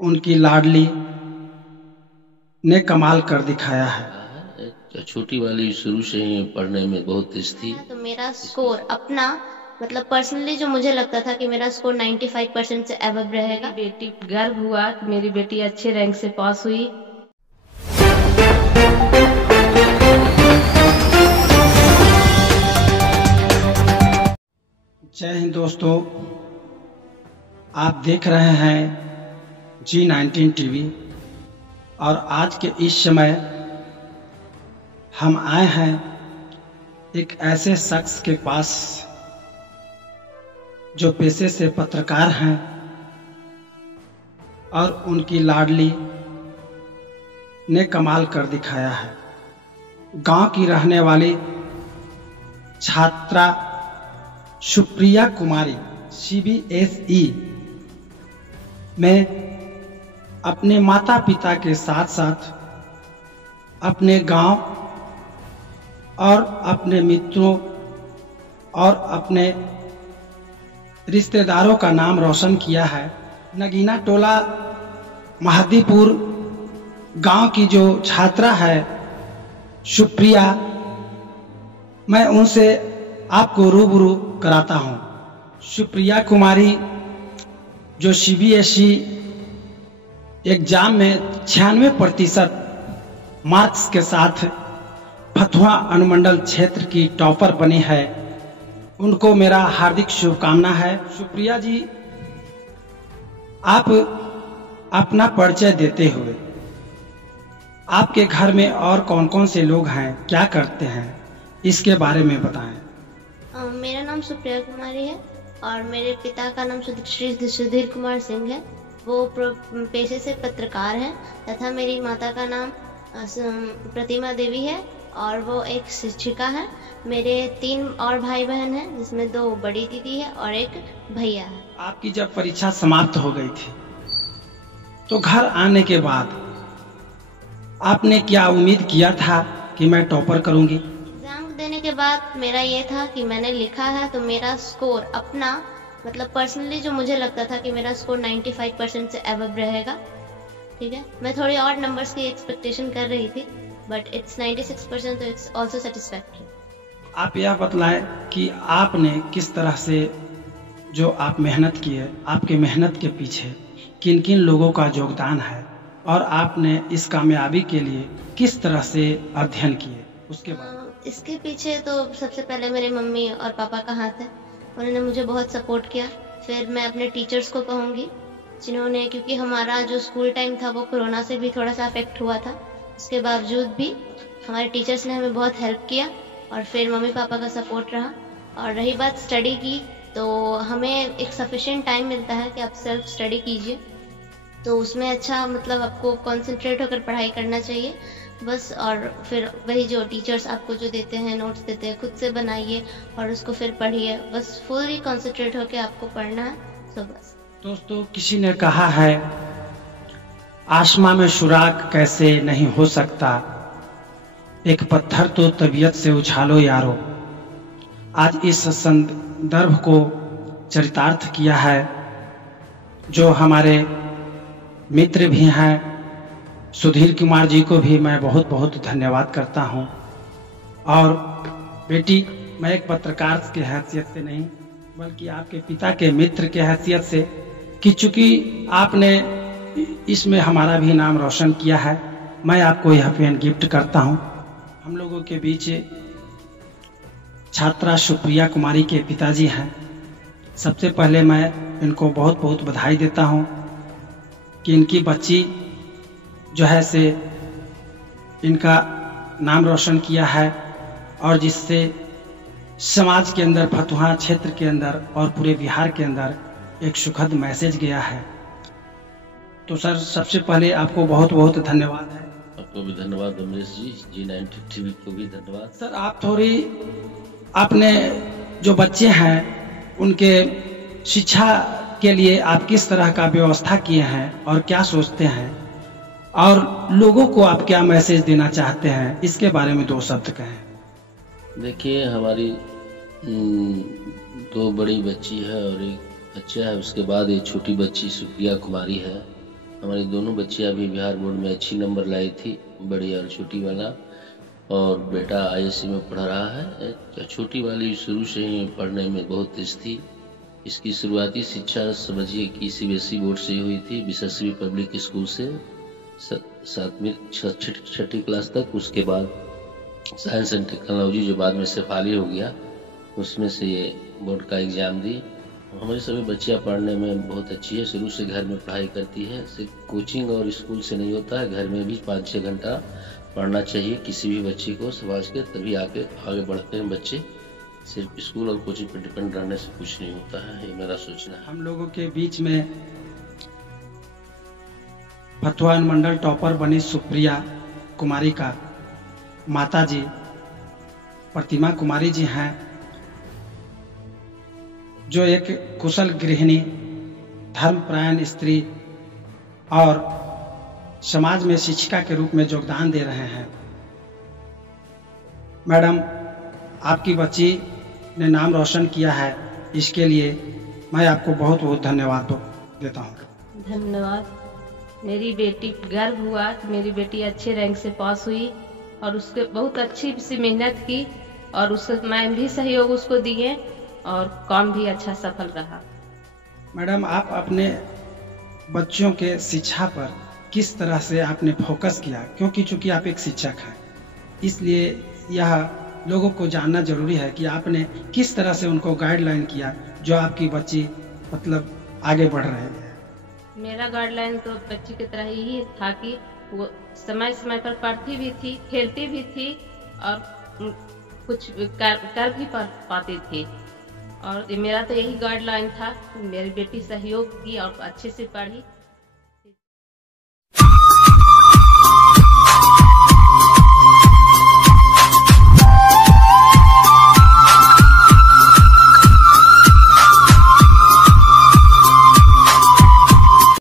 उनकी लाडली ने कमाल कर दिखाया है। छोटी वाली शुरू से ही पढ़ने में बहुत तेज थी। तो मेरा स्कोर अपना मतलब पर्सनली जो मुझे लगता था कि मेरा स्कोर 95% से अबव रहेगा। बेटी गर्व हुआ कि मेरी बेटी अच्छे रैंक से पास हुई। जय हिंद दोस्तों, आप देख रहे हैं G19 टीवी और आज के इस समय हम आए हैं एक ऐसे शख्स के पास जो पेशे से पत्रकार हैं और उनकी लाडली ने कमाल कर दिखाया है। गांव की रहने वाली छात्रा सुप्रिया कुमारी CBSE में अपने माता पिता के साथ साथ अपने गांव और अपने मित्रों और अपने रिश्तेदारों का नाम रोशन किया है। नगीना टोला महदीपुर गांव की जो छात्रा है सुप्रिया, मैं उनसे आपको रूबरू कराता हूं। सुप्रिया कुमारी जो CBSE एग्जाम में 96% मार्क्स के साथ फतुहा अनुमंडल क्षेत्र की टॉपर बनी है, उनको मेरा हार्दिक शुभकामना है। सुप्रिया जी, आप अपना परिचय देते हुए आपके घर में और कौन कौन से लोग हैं, क्या करते हैं, इसके बारे में बताएं। मेरा नाम सुप्रिया कुमारी है और मेरे पिता का नाम श्री सुधीर कुमार सिंह है। वो पेशे से पत्रकार हैं तथा मेरी माता का नाम प्रतिमा देवी है और वो एक शिक्षिका है। मेरे 3 और भाई बहन हैं जिसमें 2 बड़ी दीदी है और एक भैया है। आपकी जब परीक्षा समाप्त हो गई थी तो घर आने के बाद आपने क्या उम्मीद किया था कि मैं टॉपर करूंगी? एग्जाम देने के बाद मेरा ये था कि मैंने लिखा है तो मेरा स्कोर अपना मतलब पर्सनली जो मुझे लगता था कि मेरा स्कोर 95% से अबव रहेगा। ठीक है, मैं थोड़ी और नंबर्स की एक्सपेक्टेशन कर रही थी बट इट्स 96%, तो इट्स ऑल्सो सेटिस्फैक्टरी। आप यह बतलाएं कि आपने किस तरह से जो आप मेहनत किए, आपके मेहनत के पीछे किन किन लोगों का योगदान है और आपने इस कामयाबी के लिए किस तरह से अध्ययन किए, उसके बारे। इसके पीछे तो सबसे पहले मेरे मम्मी और पापा का हाथ है, उन्होंने मुझे बहुत सपोर्ट किया। फिर मैं अपने टीचर्स को कहूँगी जिन्होंने, क्योंकि हमारा जो स्कूल टाइम था वो कोरोना से भी थोड़ा सा अफेक्ट हुआ था, उसके बावजूद भी हमारे टीचर्स ने हमें बहुत हेल्प किया और फिर मम्मी पापा का सपोर्ट रहा। और रही बात स्टडी की, तो हमें एक सफिशिएंट टाइम मिलता है कि आप सेल्फ स्टडी कीजिए, तो उसमें अच्छा मतलब आपको कंसंट्रेट होकर पढ़ाई करना चाहिए बस। और फिर वही जो टीचर्स आपको जो देते हैं, नोट्स देते हैं, खुद से बनाइए और उसको फिर पढ़िए, बस फुली कंसंट्रेट होकर आपको पढ़ना है, तो बस। दोस्तों, किसी ने कहा है आसमां में सुराग कैसे नहीं हो सकता, एक पत्थर तो तबीयत से उछालो यारो। आज इस संदर्भ को चरितार्थ किया है जो हमारे मित्र भी हैं, सुधीर कुमार जी को भी मैं बहुत बहुत धन्यवाद करता हूं। और बेटी, मैं एक पत्रकार के हैसियत से नहीं बल्कि आपके पिता के मित्र के हैसियत से, कि चूंकि आपने इसमें हमारा भी नाम रोशन किया है, मैं आपको यह पेन गिफ्ट करता हूं। हम लोगों के बीच छात्रा सुप्रिया कुमारी के पिताजी हैं। सबसे पहले मैं इनको बहुत बहुत बधाई देता हूं कि इनकी बच्ची जो है से इनका नाम रोशन किया है और जिससे समाज के अंदर, फतुहा क्षेत्र के अंदर और पूरे बिहार के अंदर एक सुखद मैसेज गया है। तो सर, सबसे पहले आपको बहुत बहुत धन्यवाद है। आपको भी धन्यवाद रमेश जी, G19 टीवी को भी धन्यवाद। सर, आप थोड़ी अपने जो बच्चे हैं उनके शिक्षा के लिए आप किस तरह का व्यवस्था किए हैं और क्या सोचते हैं, और लोगों को आप क्या मैसेज देना चाहते हैं, इसके बारे में 2 शब्द कहें। देखिए, हमारी 2 बड़ी बच्ची है और एक बच्चा है, उसके बाद एक छोटी बच्ची सुप्रिया कुमारी है। हमारी दोनों बच्चियां भी बिहार बोर्ड में अच्छी नंबर लाई थी, बड़ी और छोटी वाला। और बेटा आईएससी में पढ़ रहा है। छोटी वाली शुरू से ही पढ़ने में बहुत तेज थी। इसकी शुरुआती शिक्षा समझिए कि सीबीएसई बोर्ड से हुई थी, विशेषवी पब्लिक स्कूल से 6वीं क्लास तक। उसके बाद साइंस एंड टेक्नोलॉजी जो बाद में शेफाली हो गया, उसमें से ये बोर्ड का एग्जाम दी। हमारी सभी बच्चियां पढ़ने में बहुत अच्छी है, शुरू से घर में पढ़ाई करती है। सिर्फ कोचिंग और स्कूल से नहीं होता है, घर में भी 5-6 घंटा पढ़ना चाहिए किसी भी बच्चे को समाज के, तभी आगे बढ़ते हैं बच्चे। सिर्फ स्कूल और कोचिंग पर डिपेंड रहने से कुछ नहीं होता है, ये मेरा सोचना है। हम लोगों के बीच में फतुहा अनुमंडल टॉपर बनी सुप्रिया कुमारी का माताजी प्रतिमा कुमारी जी हैं, जो एक कुशल गृहिणी, धर्मपरायण स्त्री और समाज में शिक्षिका के रूप में योगदान दे रहे हैं। मैडम, आपकी बच्ची ने नाम रोशन किया है, इसके लिए मैं आपको बहुत बहुत धन्यवाद देता हूँ। धन्यवाद। मेरी बेटी गर्व हुआ कि मेरी बेटी अच्छे रैंक से पास हुई और उसके बहुत अच्छी सी मेहनत की और उसको मैं भी सहयोग उसको दिए और काम भी अच्छा सफल रहा। मैडम, आप अपने बच्चों के शिक्षा पर किस तरह से आपने फोकस किया, क्योंकि चूंकि आप एक शिक्षक हैं, इसलिए यह लोगों को जानना जरूरी है कि आपने किस तरह से उनको गाइडलाइन किया जो आपकी बच्ची मतलब आगे बढ़ रही है। मेरा गाइडलाइन तो बच्ची की तरह ही था कि वो समय समय पर पढ़ती भी थी, खेलती भी थी और कुछ कर भी पाती थी। और मेरा तो यही गाइडलाइन था, मेरी बेटी सहयोग की और अच्छे से पढ़ी।